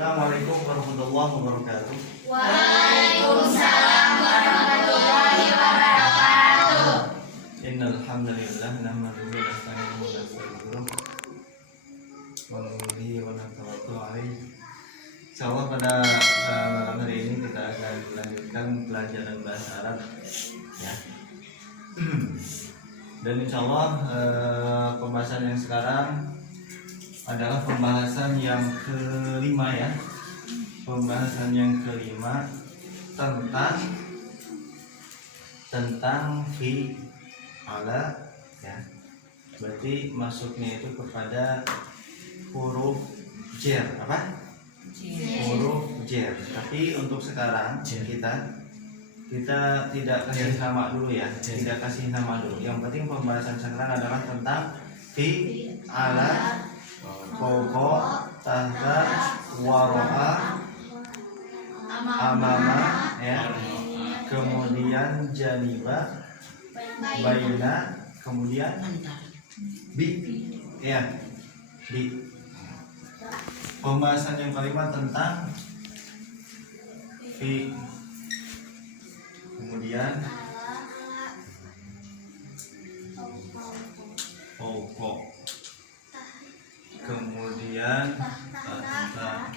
Assalamualaikum warahmatullahi wabarakatuh. Waalaikumsalam warahmatullahi wabarakatuh. Innal hamdalillah nahmaduhu wa nasta'inuhu wa nastaghfiruh wa nu'minu wa natawakkal 'alaihi. Insyaallah pada malam hari ini kita akan melanjutkan pelajaran bahasa Arab ya. Dan insyaallah pembahasan yang sekarang adalah pembahasan yang kelima ya. Pembahasan yang kelima tentang fi ala ya. Berarti masuknya itu kepada huruf jer apa? Huruf jer. Tapi untuk sekarang kita tidak kasih nama dulu ya. Tidak kasih nama dulu. Yang penting pembahasan sekarang adalah tentang fi ala fawqa tahta waro'a amama ya, kemudian janiba baina, kemudian bi ya, bi. Pembahasan yang kelima tentang fi, kemudian fawqa, kemudian tahta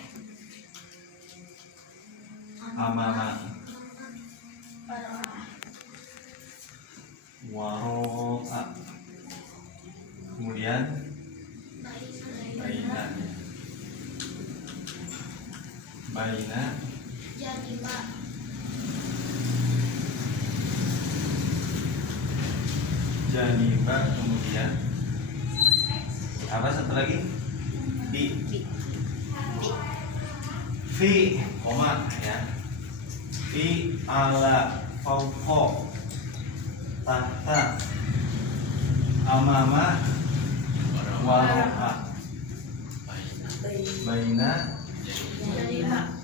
amama waro'a, kemudian baina janiba, kemudian apa satu lagi? Fi koma ya. Fi ala fawqa tahta amama waro'a baina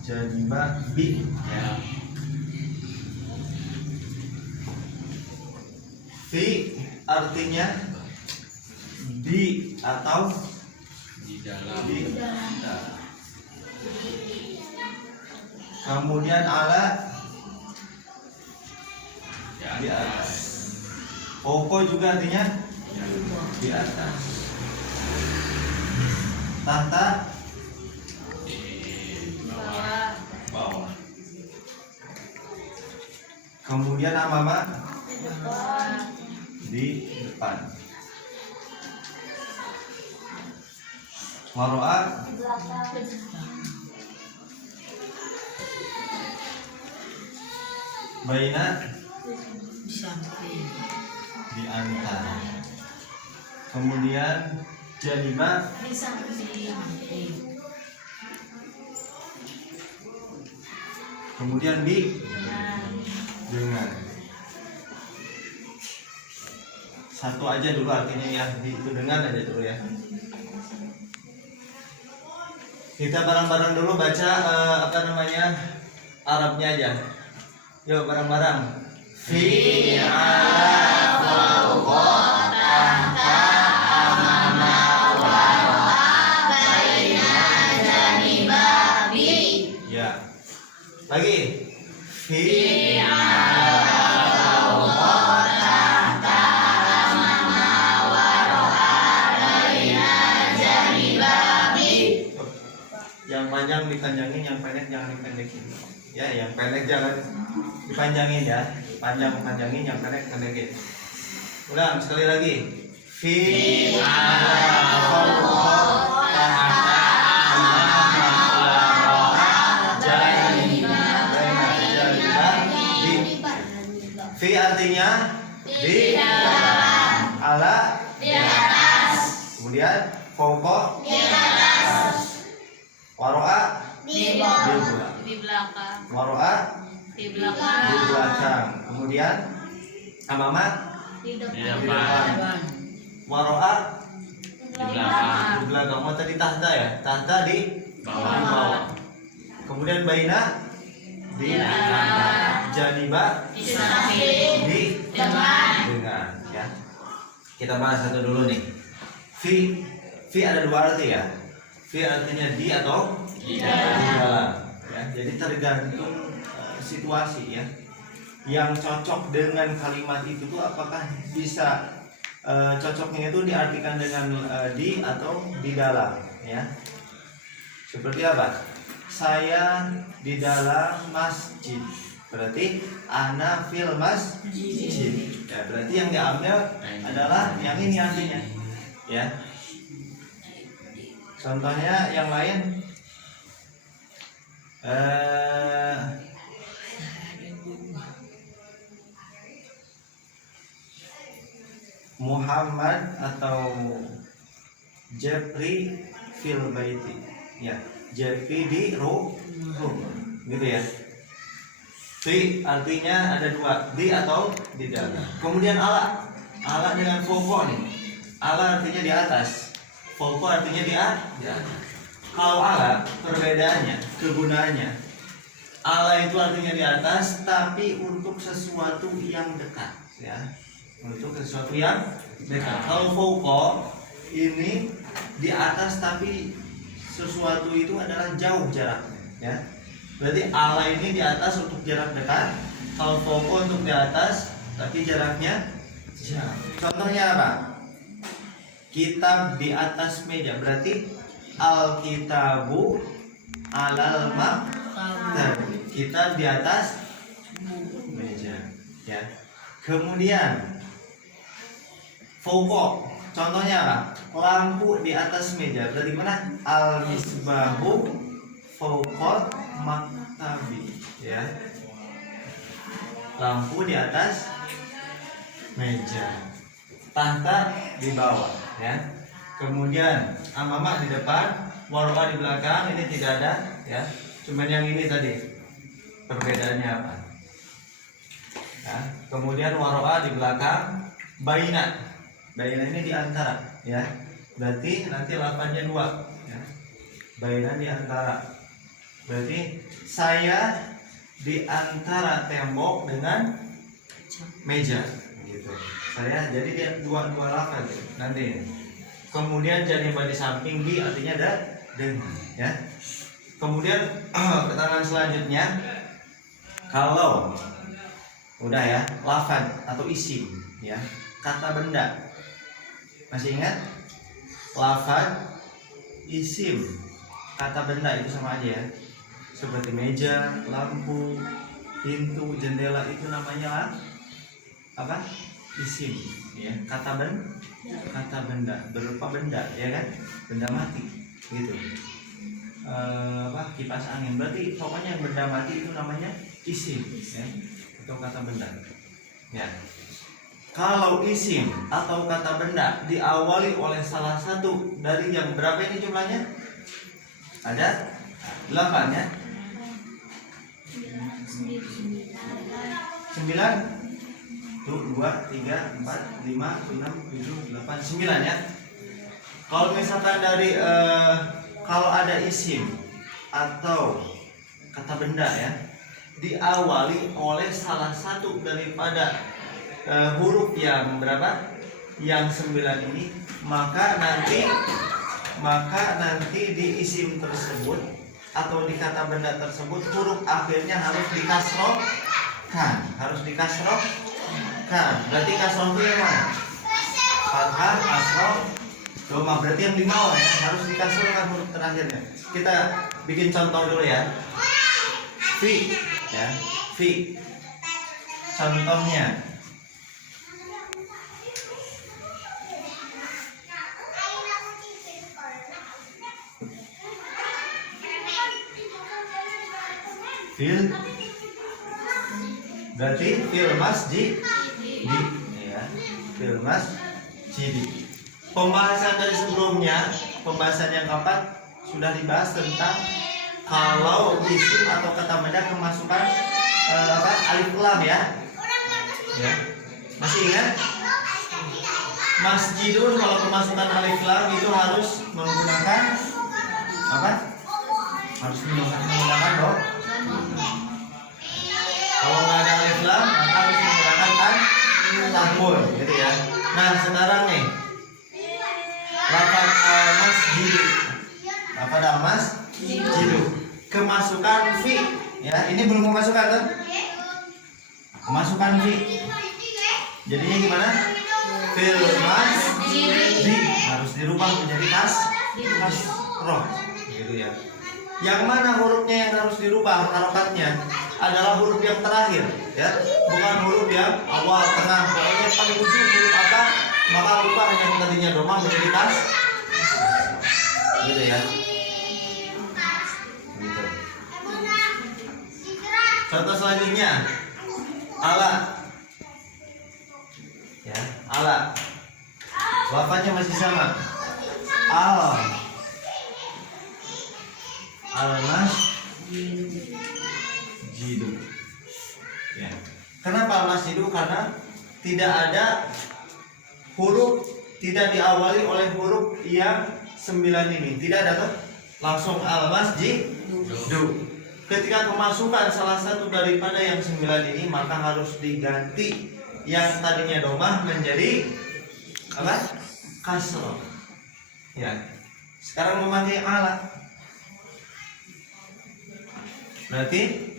janiba bi ya. Fi artinya di atau di dalam. Kemudian ala Ya, di atas. Poko juga artinya di atas. Tahta di bawah. Kemudian amama di depan. Waro'a baina di antara. Kemudian janiba kemudian bi dengan. Satu aja dulu artinya ya, itu dengan aja dulu ya. Kita bareng-bareng dulu baca Arabnya aja. Yuk bareng-bareng. Fi ala fawqa tahta amama waro'a baina janiba bi. Ya. Lagi. Fi ala fawqa tahta amama waro'a baina janiba bi. Yang panjang dipanjangin, yang pendek jangan dipendekin. Ya, yang pendek jangan dipanjangin ya. Panjangin, yang pendek pendekin. Ulang sekali lagi. Fi ala fawqa tahta amama waro'a janiba baina janiba bi. Fi artinya di ala di atas, kemudian fawqa di atas, waro'a di bawah, di di belakang, waro'a di di belakang, belakang, kemudian amama di Di depan, depan. waro'a Di belakang. di belakang. Oh tadi tahta ya, tahta di Bawah. Kemudian baina di belakang. janiba di samping, di dengan ya. Kita bahas satu dulu nih. Fi ada dua arti ya. Fi artinya di atau Di di dalam. dalam. Ya, jadi tergantung situasi ya. Yang cocok dengan kalimat itu tuh apakah bisa cocoknya itu diartikan dengan di atau di dalam ya. Seperti apa? Saya di dalam masjid. Berarti ana fil masjid. Ya, berarti yang diambil adalah yang ini artinya. Ya. Contohnya yang lain Muhammad atau Jeffrey fil baiti. Ya, Jeffrey di rumah. Gitu ya. Fi artinya ada dua, di atau di dalam. Kemudian ala. Ala dengan foko nih. Ala artinya di atas. Foko artinya di atas. Kalau ala perbedaannya, kegunaannya. Ala itu artinya di atas tapi untuk sesuatu yang dekat ya. Untuk sesuatu yang dekat. Kalau foko ini di atas tapi sesuatu itu adalah jauh jaraknya ya. Berarti ala ini di atas untuk jarak dekat, kalau foko untuk di atas tapi jaraknya jauh. Contohnya apa? Kitab di atas meja, berarti al-kitabu alal maktab. Kitab di atas meja ya. Kemudian foko, contohnya apa? Lampu di atas meja, berarti mana? Al-misbahu fawqa maktabi ya. Lampu di atas meja, tahta di bawah ya. Kemudian amama di depan, waroa di belakang, ini tidak ada ya. Cuman yang ini tadi perbedaannya apa ya. Kemudian waroa di belakang, baina. Baina ini di antara ya. Berarti nanti lafaznya dua ya. Baina di antara. Berarti saya di antara tembok dengan meja gitu. Saya jadi dia dua lafaz gitu. Nanti. Kemudian jadi di samping di artinya ada dengan ya. Kemudian keterangan selanjutnya kalau udah ya lafaz atau isim ya, kata benda. Masih ingat? Lafaz, isim, kata benda itu sama aja ya. Seperti meja, lampu, pintu, jendela itu namanya apa? Isim ya. Kata benda berupa benda ya kan? Benda mati gitu. Kipas angin, berarti pokoknya yang benda mati itu namanya isim ya. Atau kata benda ya. Kalau isim atau kata benda diawali oleh salah satu dari yang berapa ini jumlahnya? Ada 8 ya. 9 tuh 2, 3, 4, 5, 6, 7, 8, 9 ya. Kalau misalkan dari kalau ada isim atau kata benda ya diawali oleh salah satu daripada huruf yang berapa? Yang 9 ini, maka nanti di isim tersebut atau di kata benda tersebut huruf akhirnya harus dikasrohkan. Berarti kasroh itu yang mana? Fathah, kasroh, doma. Berarti yang di bawah ya, harus dikasrohkan huruf terakhirnya. Kita bikin contoh dulu ya. Fi ya, fi. Contohnya fil, berarti fil masjid ya, fil masjid. Pembahasan dari sebelumnya, pembahasan yang keempat sudah dibahas tentang kalau isim atau kata benda kemasukan alif lam ya. Masih ingat? Masjidun kalau kemasukan alif lam itu harus menggunakan apa? Harus menggunakan do. Kalau nggak ada alif lam maka harus menggunakan tanwin gitu ya. Nah sekarang nih lafaz masjid pada mas jidu. Kemasukan fi, ya ini belum kemasukan kan? Kemasukan fi. Jadinya gimana? Fil mas di harus dirubah menjadi kasroh, gitu ya. Yang mana hurufnya yang harus dirubah harokatnya adalah huruf yang terakhir, ya, bukan huruf yang awal, tengah, pokoknya paling ujung huruf apa, maka rubah yang tadinya domah menjadi kas, gitu ya. Gitu. Contoh selanjutnya, ala, ya, ala, lafaznya masih sama, al-mas jidu, ya. Kenapa al-mas jidu? Karena tidak ada huruf, tidak diawali oleh huruf yang 9 ini, tidak ada tuh, langsung al-mas jidu. Ketika kemasukan salah satu daripada yang 9 ini, maka harus diganti yang tadinya domah menjadi apa? Kasroh, ya. Sekarang memakai ala, berarti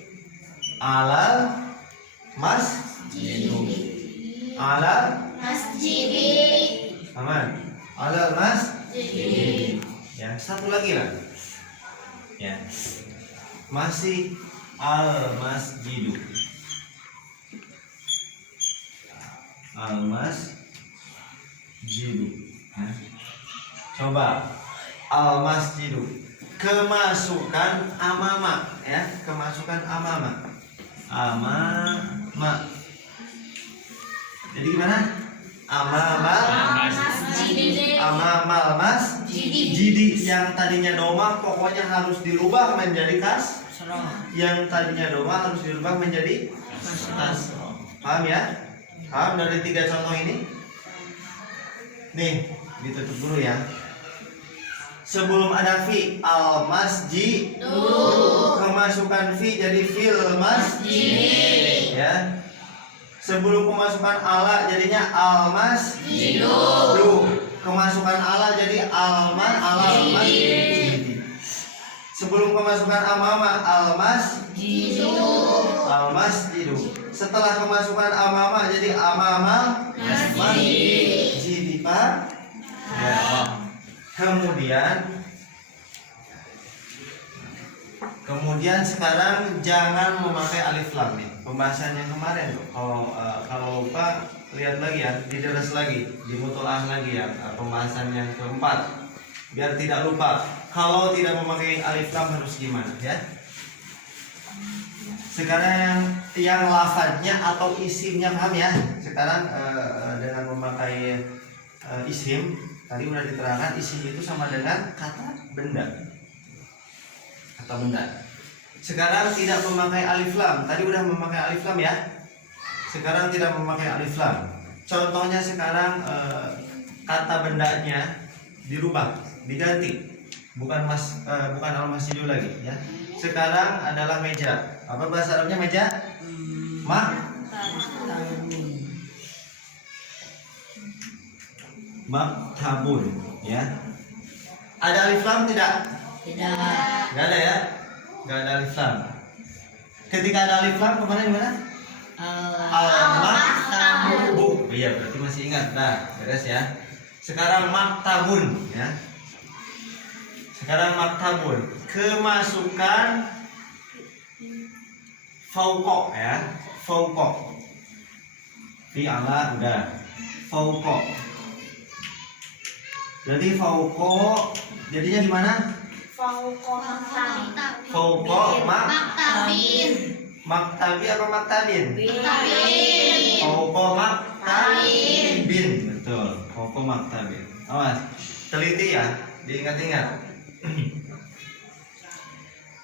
alal masjid, alal Masjid. aman, alal masjid, ya. Satu lagi lah, ya, masih al masjidu, al masjidu, ya. Coba al masjidu, kemasukan amama, ya, kemasukan amama, amama. Jadi gimana? Amamal, amamal mas, jidi yang tadinya domah pokoknya harus dirubah menjadi kas, yang tadinya domah harus dirubah menjadi kas. Paham ya? Paham dari 3 contoh ini? Nih, ditutup dulu ya. Sebelum ada fi, al masjid, kemasukan fi jadi fil masjid, ya. Sebelum kemasukan ala jadinya al masjidu, kemasukan ala jadi al masjid. Sebelum kemasukan amama al masjidu, setelah kemasukan amama jadi amamal masjid, Pak. Ya. Kemudian sekarang jangan memakai alif lam nih. Pembahasan yang kemarin tuh. Kalau lupa lihat lagi ya, dideres lagi, dimutolaah lagi ya, pembahasan yang keempat. Biar tidak lupa. Kalau tidak memakai alif lam harus gimana ya? Sekarang yang lafadznya atau isimnya paham ya? Sekarang dengan memakai isim, tadi udah diterangkan isim itu sama dengan kata benda. Kata benda. Sekarang tidak memakai alif lam. Tadi udah memakai alif lam ya. Sekarang tidak memakai alif lam. Contohnya sekarang kata bendanya dirubah, diganti. Bukan al-masjidu lagi ya. Sekarang adalah meja. Apa bahasa Arabnya meja? Maktabun ya. Ada alif lam tidak? Tidak. Enggak ada ya? Enggak ada alif lam. Ketika ada alif lam kemana gimana? Al-maktabu. Iya, berarti masih ingat. Nah, beres ya. Sekarang maktabun ya. Sekarang maktabun. Kemasukan fauqa ya. Fauqa. Fi ala udah. Fauqa. Jadi fauqa jadinya gimana? Fauqa Maktabin. Maktabi apa maktabin? Maktabin. Fauqa maktabin. Betul. Fauqa maktabin. Awas. Teliti ya, diingat-ingat.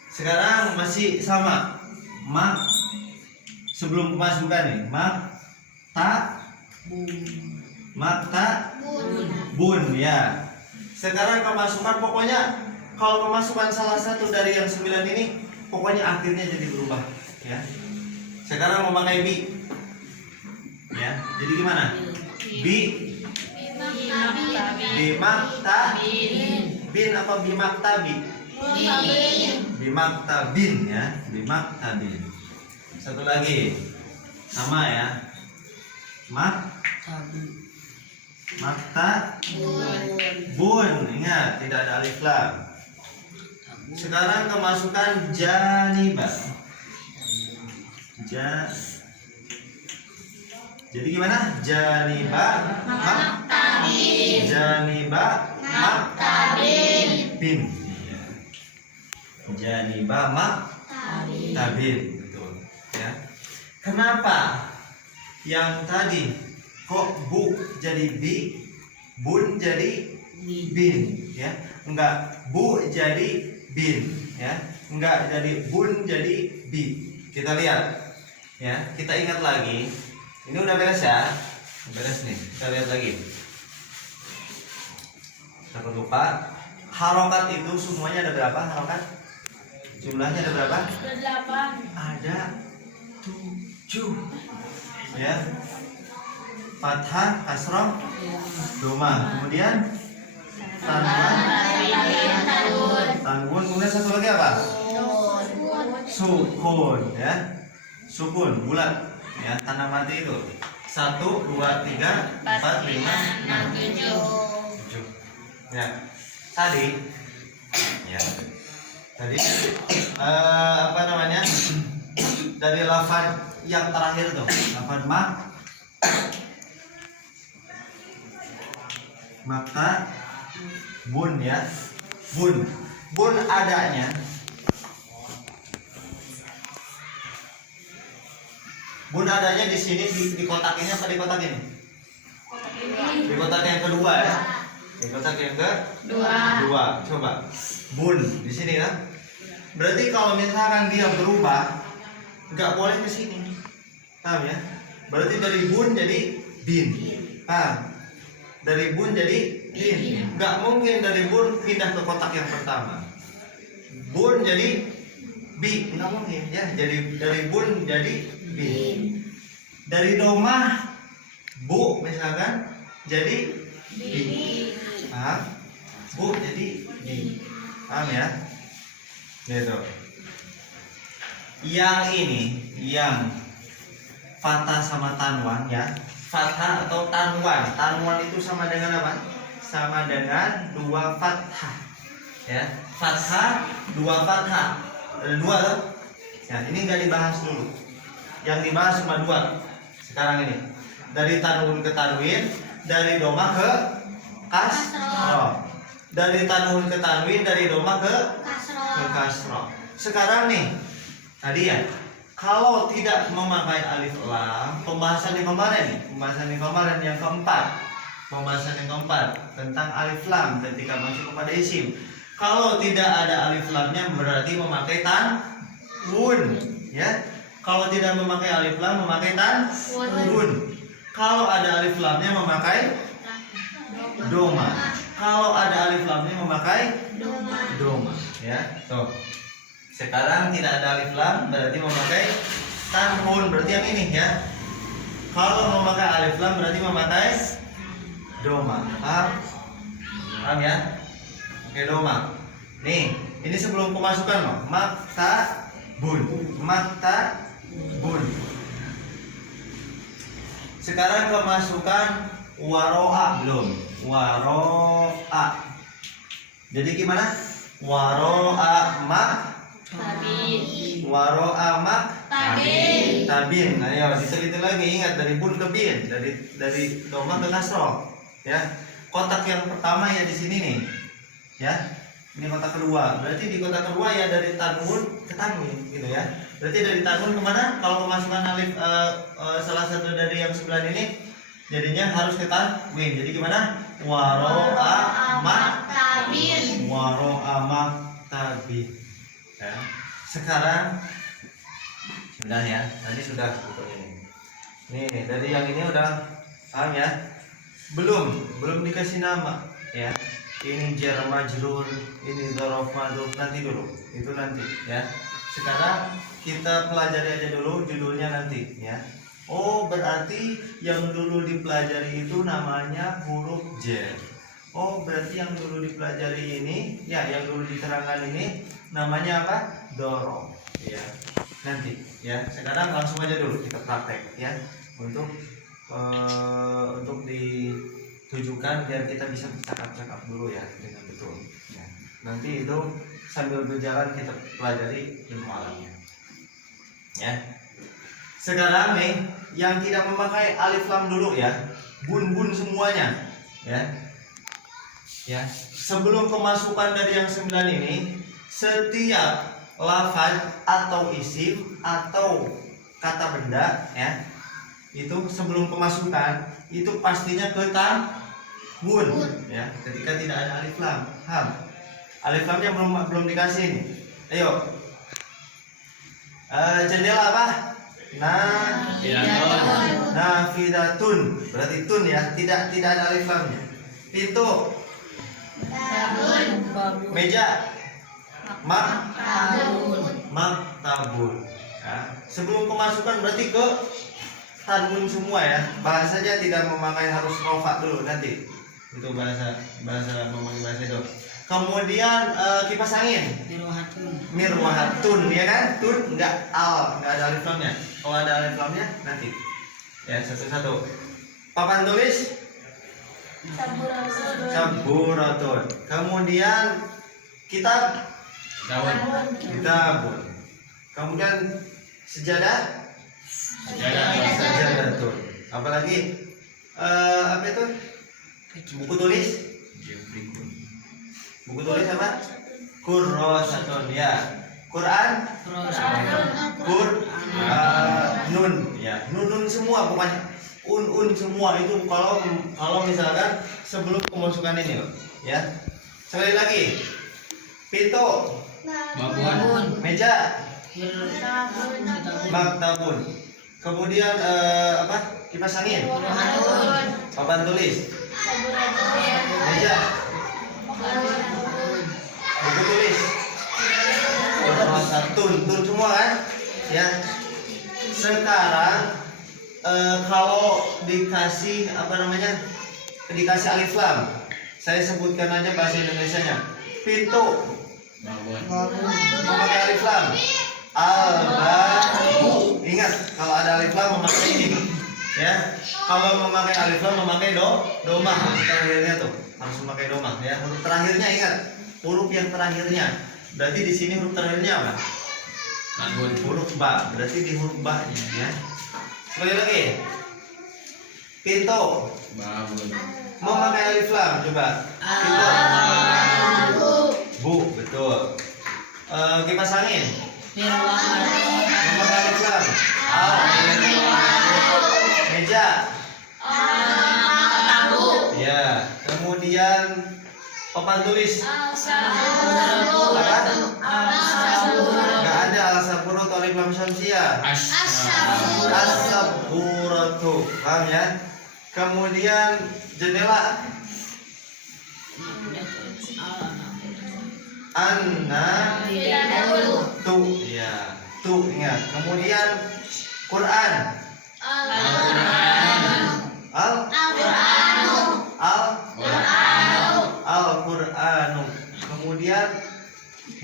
Sekarang masih sama. Mak sebelum kemasukan nih. Bun ya. Sekarang kemasukan pokoknya kalau kemasukan salah satu dari yang 9 ini pokoknya akhirnya jadi berubah ya. Sekarang memakai bi. Ya. Jadi gimana? Bi maktabin. Bin apa bi maktabi? Bimaktabin ya, bimaktabin. Satu lagi, sama ya. Maktabun. Ingat, tidak ada alif lam. Sekarang kemasukan janibah. Jadi gimana? Janibah Maktabin. Janibah Maktabin. bin. Janibah maktabin. Betul. Ya. Kenapa yang tadi kok bu jadi bi, bun jadi bin, ya? Enggak, bu jadi bin, ya? Enggak jadi bun jadi bi. Kita lihat, ya. Kita ingat lagi. Ini udah beres ya? Beres nih. Kita lihat lagi. Takut lupa. Harokat itu semuanya ada berapa harokat? Jumlahnya ada berapa? 8. Ada 7, ya. Fathah, kasroh, doma. Kemudian tanwin. Kemudian satu lagi apa? Sukun, ya. Sukun, bulat, ya. Tanda mati itu 1, 2, 3, 4, 5, 6, 7. Ya. Tadi, ya. Tadi apa namanya? Dari lafaz yang terakhir tuh, lafaz maka bun, ya. Bun adanya di sini di kotak ini apa di kotak ini? Di kotak yang kedua, ya. Di kotak yang kedua. Coba. Bun di sini, ya. Berarti kalau misalkan dia berubah, nggak boleh ke sini. Paham ya? Berarti dari bun jadi bin. Paham? Dari bun jadi bin. Nggak mungkin dari bun pindah ke kotak yang pertama. Bun jadi bi, nggak mungkin, ya. Jadi dari bun jadi bin. Dari domah bu misalkan jadi bi. Paham? Bu jadi bi. Paham ya? Gitu. Yang ini, yang fathah sama tanwan, ya. Fathah atau tanwan. Tanwan itu sama dengan apa? Sama dengan 2 fathah. Ya. Fathah, 2 fathah. Ada 2 loh. Ya, ini nggak dibahas dulu. Yang dibahas cuma 2 sekarang ini. Dari tanwin ke tanwin, dari domah ke kasroh. Dari tanwin ke tanwin, dari domah ke kasroh. Sekarang nih, tadi ya, kalau tidak memakai alif lam, pembahasan yang kemarin yang keempat tentang alif lam ketika masuk kepada isim. Kalau tidak ada alif lamnya berarti memakai tanwin, ya. Kalau tidak memakai alif lam memakai tanwin. Kalau ada alif lamnya memakai doma. Kalau ada alif lamnya memakai doma, ya. Tuh. Sekarang tidak ada alif lam berarti memakai tanwin, berarti yang ini, ya. Kalau memakai alif lam berarti memakai doma. Paham ya? Oke, doma. Nih, ini sebelum pemasukan loh. Maktabun. Sekarang kemasukan waro'a belum? Waro'a. Jadi gimana? Waro'a tabin. Nah, ya diteliti lagi, ingat dari bun ke bin, dari doma ke kasroh, ya. Kotak yang pertama ya di sini nih, ya. Ini kotak kedua. Berarti di kotak kedua ya dari tanwin ke tanwin, gitu ya. Berarti dari tanwin kemana? Kalau pemasukan alif salah satu dari yang sebelah ini, jadinya harus ke tanwin. Jadi gimana? Waro'a maktabin. Ya. Sekarang sudah, ya. Tadi sudah ini. Nih, dari yang ini udah paham ya? Belum dikasih nama, ya. Ini jar majrur, ini dzaraf madzruf, nanti dulu. Itu nanti, ya. Sekarang kita pelajari aja dulu judulnya nanti, ya. Oh, berarti yang dulu dipelajari itu namanya huruf jar. Oh, berarti yang dulu dipelajari ini, ya yang dulu diterangkan ini namanya apa? Dorong. Ya. Nanti, ya. Sekarang langsung aja dulu kita praktek, ya, untuk ditujukan biar kita bisa bercakap-cakap dulu ya dengan betul. Ya. Nanti itu sambil berjalan kita pelajari ilmu alamnya. Ya. Sekarang nih yang tidak memakai alif lam dulu ya, bun-bun semuanya, ya. Ya, sebelum pemasukan dari yang 9 ini, setiap lafaz atau isim atau kata benda ya, itu sebelum pemasukan itu pastinya ke tabun ya, ketika tidak ada alif lam. Alif lamnya belum dikasih nih. Ayo. Jendela apa? Nafidatun. Berarti tun ya, tidak ada alif lamnya. Pintu. Meja. Maktabun. Ya. Sebelum pemasukan berarti ke tanun semua ya. Bahasanya tidak memakai harus rofa dulu nanti. Itu bahasa memakai bahasa itu. Kemudian kipas angin. Mirwahatun ya kan? Tun enggak ada alif lamnya. Kalau ada alif lamnya nanti. Ya, satu-satu. Papan tulis saburatun. Kemudian kitab kitabun. Kemudian sejadah sajadatun. Apalagi apa itu? Buku tulis apa? Kurrosatun ya. Quran nun ya. Nun semua pokoknya. Un semua itu kalau misalkan sebelum pemasukan ini loh ya. Sekali lagi. Pintu, meja, maktabun. Kemudian apa? Kipas angin, papan tulis, meja, buku tulis, tun semua kan? Ya. Sekarang kalau dikasih dikasih alif lam, saya sebutkan aja bahasa Indonesianya. Pintu memakai alif lam. Al-babu. Ingat kalau ada alif lam memakai ini ya. Kalau memakai alif lam memakai domah terakhirnya tuh harus memakai domah ya. Huruf terakhirnya ingat, huruf yang terakhirnya. Berarti di sini huruf terakhirnya apa? Huruf ba. Berarti di huruf ba-nya ya. Sekali lagi. Pintu memakai alif lam, coba. Pintu. Bu, betul. Kipas angin. Memakai alif lam. Meja. Ya. Kemudian papan tulis. Enggak ada al-saburatu alif lam syamsiyah. As-saburatu. Paham ya? Kemudian jendela. Tu ya, tu ingat. Kemudian Quran. Al-Quranu. Kemudian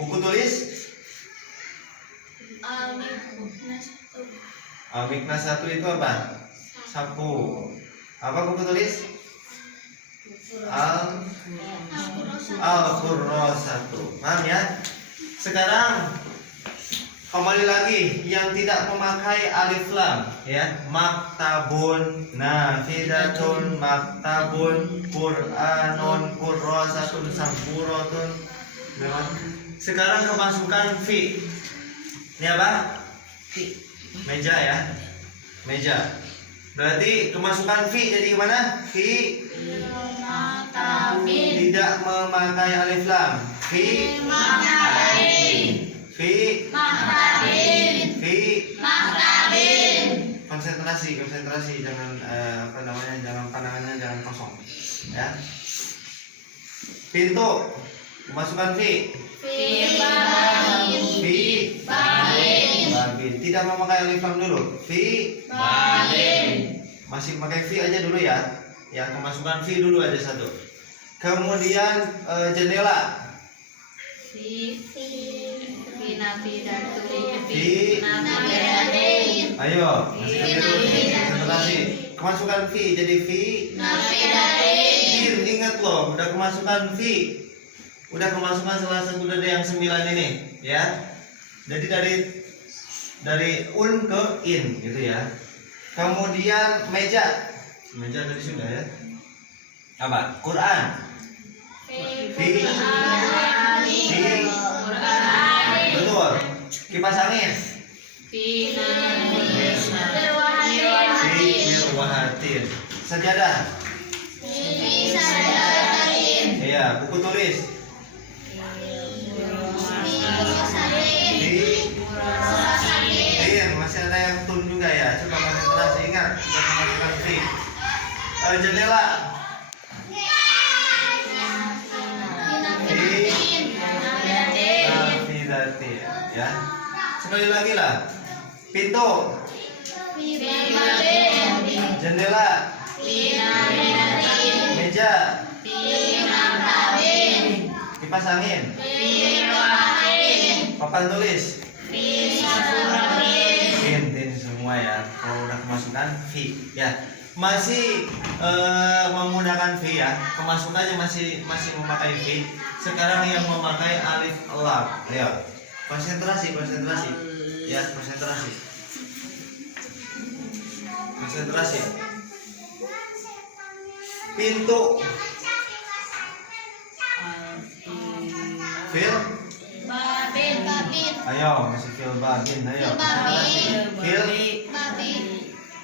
buku tulis Al-Miknas 1 itu apa? Sapu. Apa buku tulis? Al-Qurrosatu. Paham ya? Sekarang kembali lagi yang tidak memakai alif lam ya. Maktabun, nafidatun, maktabun, Qur'anun, qurrosatun, saburatun. Sekarang kemasukan fi. Ini apa? Meja ya. Meja. Berarti kemasukan fi jadi gimana? Fi tidak memakai alif lam. Fi konsentrasi jangan jangan pandangannya jangan kosong ya. Pintu kemasukan fi babin tidak memakai alif lam dulu. Fi babin masih pakai fi aja dulu ya. Ya, kemasukan fi dulu aja satu. Kemudian jendela. Ayo, masih konsentrasi. Kemasukan V jadi V. Ingat loh, udah kemasukan V. Udah kemasukan salah satu dari yang 9 ini, ya. Jadi dari un ke in gitu ya. Kemudian meja. Meja tadi sudah ya. Apa? Quran. V. Betul. Kipas angin. Mirwahatin. Sajadah. Iya, buku tulis. Iya, masih ada yang tun juga ya. Coba konsentrasi, ingat sudah kemasukan V. Jendela. Nafidatin, ya. Sekali lagi lah. Pintu. Jendela. Meja. Kipas angin. Papan tulis. Tin semua ya. Kalau udah kemasukan V ya. Masih menggunakan V ya. Kemasukannya masih memakai V. Sekarang yang memakai alif lam. Ayo. Konsentrasi. Ya, konsentrasi. Pintu. Fil. Ayo, masih fil babin. Ayo. Fil.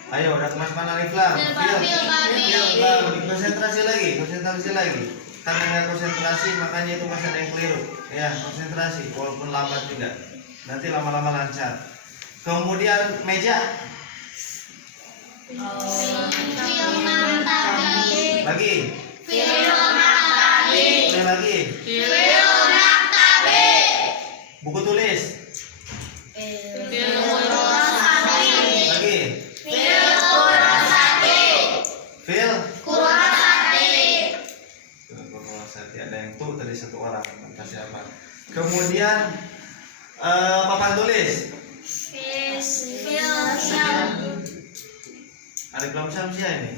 Ayo, udah kemasukan alif lam. Fil babin. Konsentrasi lagi. Karena nggak konsentrasi, makanya itu masih ada yang keliru. Ya, konsentrasi, walaupun lambat juga. Nanti lama-lama lancar. Kemudian meja. Lagi. Lagi. Buku tulis. Lagi. Fil. Ada yang tuh tadi satu orang kasih apa? Kemudian papan tulis. Ada belum samsia ini?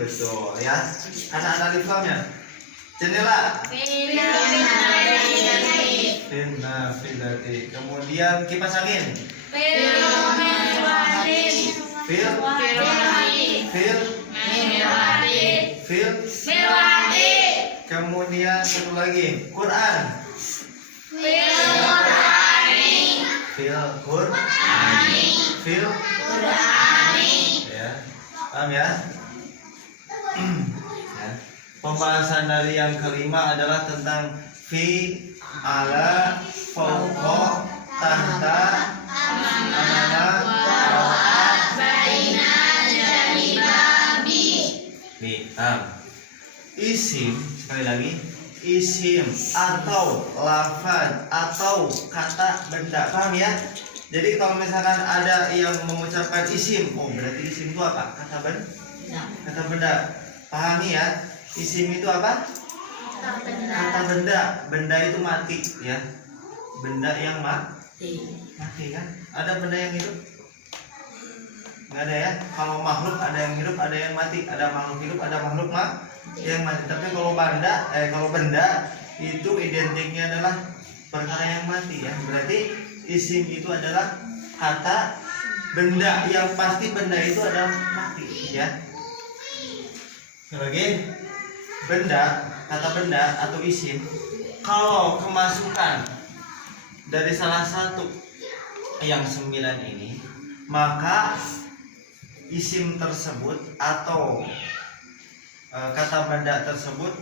Betul ya. Karena ada alif lamnya. Jendela. Nafidati. Kemudian kipas angin. Fil. Kemudian satu lagi Quran. Fil. Ya, paham ya? Ya. Pembahasan dari yang kelima adalah tentang fi, ala, fauqa, tahta, amama, isim, sekali lagi, isim atau lafaz atau kata benda, paham ya? Jadi kalau misalkan ada yang mengucapkan isim, oh berarti isim itu apa? Kata benda. Pahami ya? Isim itu apa? Kata benda. Benda itu mati ya. Benda yang mati kan? Ada benda yang hidup? Nggak ada ya. Kalau makhluk ada yang hidup, ada yang mati. Ada makhluk hidup, ada makhluk yang mati. Tapi kalau benda itu identiknya adalah perkara yang mati ya. Berarti isim itu adalah kata benda, yang pasti benda itu adalah mati ya. Lagi benda, kata benda atau isim kalau kemasukan dari salah satu yang 9 ini, maka isim tersebut atau kata benda tersebut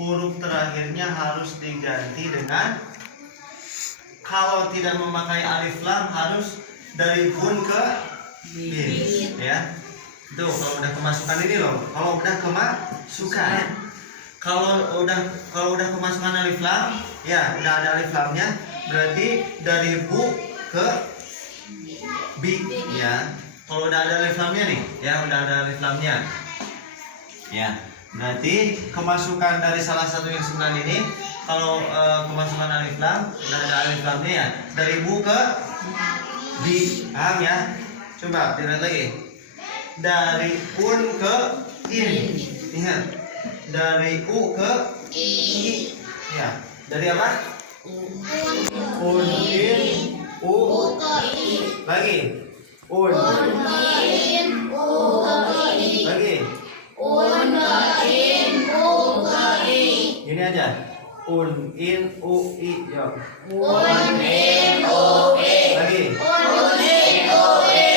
huruf terakhirnya harus diganti dengan, kalau tidak memakai alif lam harus dari gun ke bin ya. Tuh kalau udah kemasukan ini loh. Kalau udah kemasukan, kalau udah kemasukan alif lam ya, udah ada alif lamnya, berarti dari bu ke bi ya. kalau udah ada alif lamnya nih, ya udah ada alif lamnya. Ya, berarti kemasukan dari salah satu yang 9 ini, kalau kemasukan alif lam, udah ada alif lamnya ya, dari bu ke di, paham ya? Coba dilihat lagi. Dari un ke in, ingat. Dari u ke i, ya. Dari apa? Un, in, u, lagi. Un, lagi. Gini aja. Un, in, u, i, yuk. Lagi. Un, in, u, i.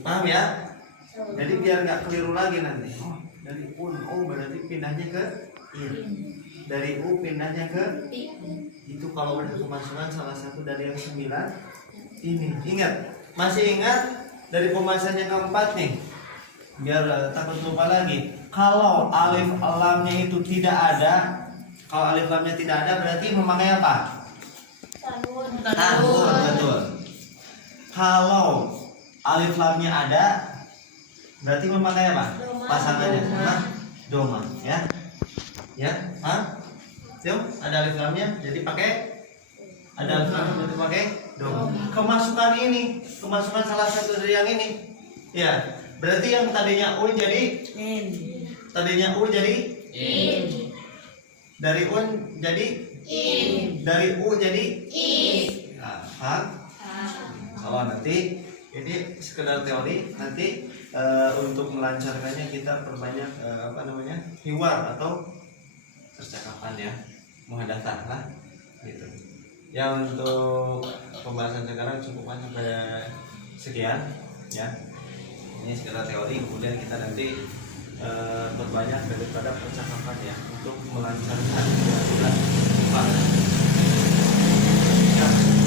Paham ya? Jadi biar nggak keliru lagi nanti. Oh, dari un, oh berarti pindahnya ke in. Dari u pindahnya ke i. Itu kalau udah kemasukan salah satu dari yang 9 ini. Ingat, masih ingat dari pembahasan yang keempat nih. Biar takut lupa lagi. Kalau alif lamnya itu tidak ada, kalau alif lamnya tidak ada berarti memakai apa? Tanwin, betul. Kalau alif lamnya ada, berarti memakai apa? Pasangannya doma, ya. Ya, Yuk, ada alif lamnya, jadi pakai ada alif lamnya berarti pakai doma. Kemasukan ini, kemasukan salah satu dari yang ini. Ya, berarti yang tadinya u jadi tadinya u jadi dari un jadi dari u jadi kalau nanti ini sekedar teori, nanti untuk melancarkannya kita perbanyak hiwar atau percakapan ya, muhadatsah lah gitu. Ya, untuk pembahasan sekarang cukupkan sampai sekian ya. Ini sekedar teori, kemudian kita nanti berbanyak daripada percakapan ya untuk melancarkan ya.